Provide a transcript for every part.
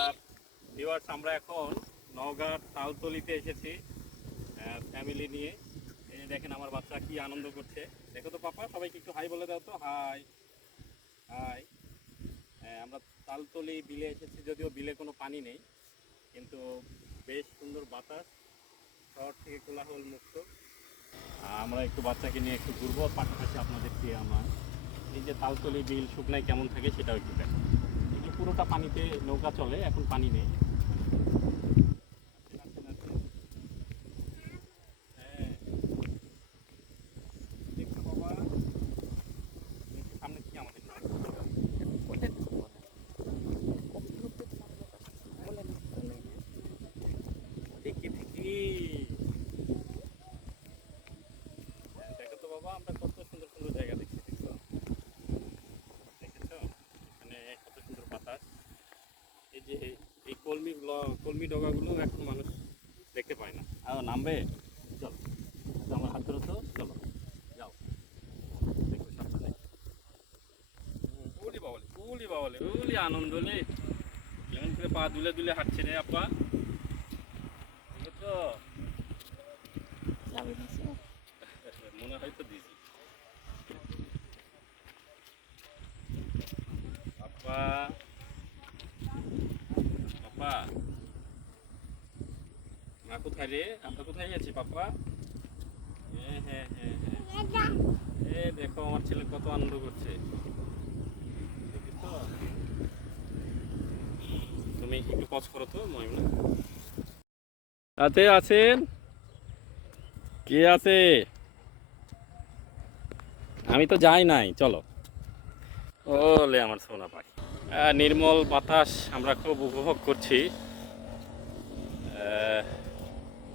আর viewers, আমরা এখন নওগাঁর তালতলিতে এসেছি ফ্যামিলি নিয়ে। এই যে দেখেন আমার বাচ্চা কি আনন্দ করছে। দেখো তো পাপা, সবাইকে একটু হাই বলে দাও তো। High high. আমরা তালতলি বিলে এসেছি, যদিও বিলে কোনো পানি নেই, কিন্তু বেশ সুন্দর বাতাস, শহর থেকে কোলাহল মুক্ত। আমরা একটু বাচ্চাকে নিয়ে একটু ঘুরবো, পাশাপাশি আপনাদেরকে আমার এই যে তালতলি বিল শুকনায় কেমন থাকে সেটাও একটু দেখো। এগুলো পুরোটা পানিতে নৌকা চলে, এখন পানি নেই। হ্যাঁ, দেখছো বাবা, দেখছি সামনে কি আমাদের দেখি দেখি। দেখো তো বাবা, আমরা কত সুন্দর সুন্দর জায়গা দেখছি। দেখছো, দেখেছো এখানে কত সুন্দর বাতাস। এই যে এই কলমি ডগাগুলো এখন মানুষ দেখতে পায় না। আর নামবে, চলো আমার হাত ধরো তো, চলো যাও। দেখো সাবধানে। উলি বাবলে উলি বাবলে উলি আনন্দ নে, কেমন করে পা দুলে দুলে হাঁটছে রে আপা। দেখেছো, মনে হয় তো দিছি আপা। পাপা, মা কোথায় রে? আমরা কোথায় আছি পাপা? হ্যাঁ হ্যাঁ হ্যাঁ হ্যাঁ, এ দেখো আমার ছেলে কত আনন্দ করছে। দেখেছো, তুমি একটু পজ করো তো ময়ূনা। তাতে আছেন, কে আছে? আমি তো যাই নাই, চলো। ওলে আমার সোনা পাখি। নির্মল বাতাস আমরা খুব উপভোগ করছি।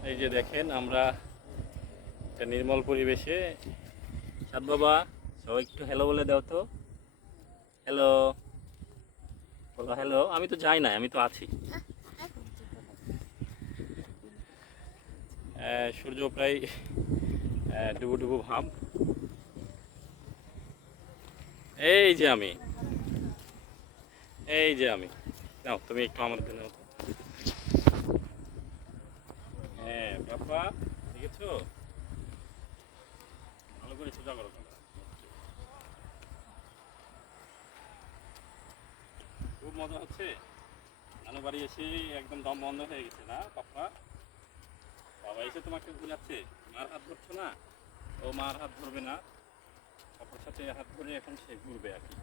এই যে দেখেন আমরা একটা নির্মল পরিবেশে। সাদ বাবা, সবাই একটু হ্যালো বলে দাও তো। হ্যালো বলো, হ্যালো। আমি তো যাই নাই, আমি তো আছি। সূর্য প্রায় ডুবু ডুবু ভাব। এই যে আমি, এই যে আমি। নাও তুমি একটু আমার দিকে নাও তো। হ্যাঁ বাবা, দেখেছো, ভালো করে সোজা করো তোমরা। খুব মজা হচ্ছে। নানু বাড়ি এসে একদম দম বন্ধ হয়ে গেছে না পাপা? বাবা এসে তোমাকে বুঝাচ্ছে মার হাত ধরছো না, ও মার হাত ধরবে না, পাপার সাথে হাত ধরে এখন সে ঘুরবে আর কি।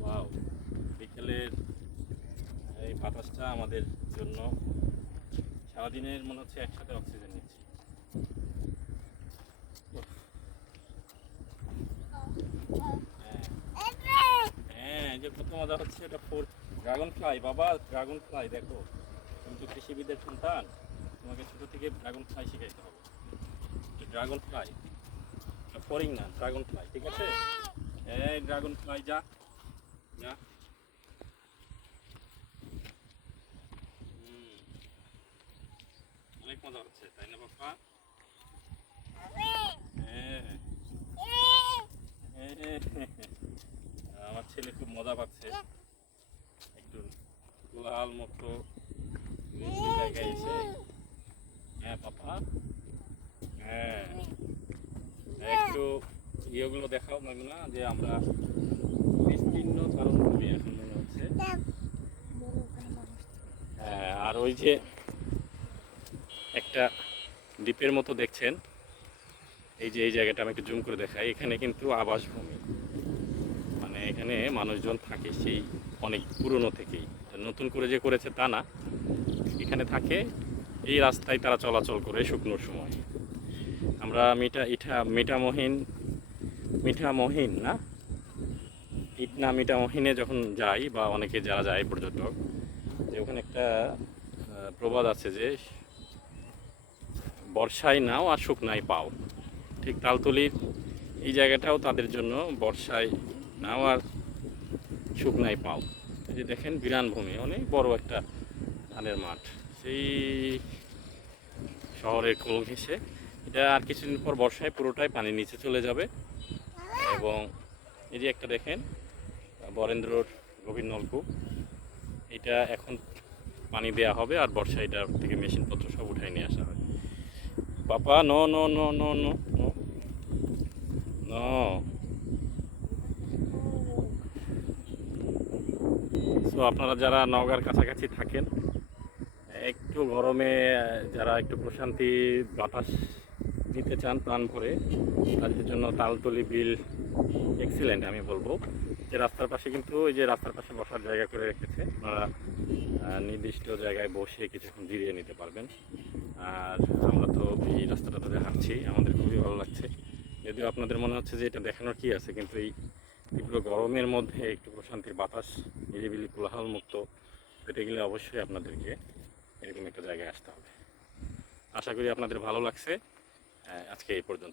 ওয়াও, বিকেলের এই বাতাসটা আমাদের জন্য সারাদিনের মনে হচ্ছে একসাথে অক্সিজেন নিচ্ছি। হ্যাঁ হ্যাঁ, এই যে কত মজা হচ্ছে। এটা ড্রাগন ফ্লাই বাবা, ড্রাগন ফ্লাই। দেখো, তুমি তো কৃষিবিদের সন্তান, তোমাকে ছোট থেকে ড্রাগন ফ্লাই শিখাইতে হবে। ড্রাগন ফ্লাই, ফরিং না, ড্রাগন ফ্লাই, ঠিক আছে? এই ড্রাগন ফ্লাই, যা যা। হুম, অনেক মজা হচ্ছে তাই না বাপ্পা? হ্যাঁ হ্যাঁ, আমার ছেলে খুব মজা পাচ্ছে একটু কোলাহল মুক্ত জায়গায় এসে। হ্যাঁ পাপা, হ্যাঁ একটু ইয়েগুলো দেখাও না, যে আমরা বিস্তীর্ণ চারণভূমি এখন মনে হচ্ছে। হ্যাঁ, আর ওই যে একটা দ্বীপের মতো দেখছেন, এই যে এই জায়গাটা আমি একটু জুম করে দেখাই, এখানে কিন্তু আবাসভূমি, মানে এখানে মানুষজন থাকে সেই অনেক পুরনো থেকেই, নতুন করে যে করেছে তা না। এখানে থাকে, এই রাস্তায় তারা চলাচল করে শুকনোর সময়। আমরা মিঠামহিন না, ইটনা মিঠামহিনে যখন যাই, বা অনেকে যারা যায় পর্যটক, যে ওখানে একটা প্রবাদ আছে যে বর্ষায় নাও আর শুকনায় পাও। ঠিক তালতলির এই জায়গাটাও তাদের জন্য বর্ষায় নাও আর শুকনায় পাও। এই যে দেখেন বিরান ভূমি, অনেক বড় একটা ধানের মাঠ, সেই শহরের কোল ঘেঁষে। এটা আর কিছুদিন পর বর্ষায় পুরোটাই পানির নিচে চলে যাবে। এবং এই যে একটা দেখেন বরেন্দ্রর গভীর নলকূপ, এটা এখন পানি দেয়া হবে আর বর্ষায় এটা থেকে মেশিনপত্র সব উঠাই নিয়ে আসা হয়। পাপা no no no no no no no. So আপনারা যারা নওগাঁর কাছাকাছি থাকেন, একটু গরমে যারা একটু প্রশান্তি বাতাস নিতে চান প্রাণ ভরে, তাদের জন্য তালতলি বিল এক্সিলেন্ট আমি বলবো। যে রাস্তার পাশে কিন্তু ওই যে রাস্তার পাশে বসার জায়গা করে রেখেছে, আপনারা নির্দিষ্ট জায়গায় বসে কিছুক্ষণ জিরিয়ে নিতে পারবেন। আর আমরা তো এই রাস্তাটা ধরে হাঁটছি, আমাদের খুবই ভালো লাগছে। যদিও আপনাদের মনে হচ্ছে যে এটা দেখানোর কি আছে, কিন্তু এই তীব্র গরমের মধ্যে একটু প্রশান্তির বাতাস, নিরিবিলি কোলাহল মুক্ত পেতে গেলে অবশ্যই আপনাদেরকে এরকম একটা জায়গায় আসতে হবে। আশা করি আপনাদের ভালো লাগছে। আজকে এই পর্যন্ত।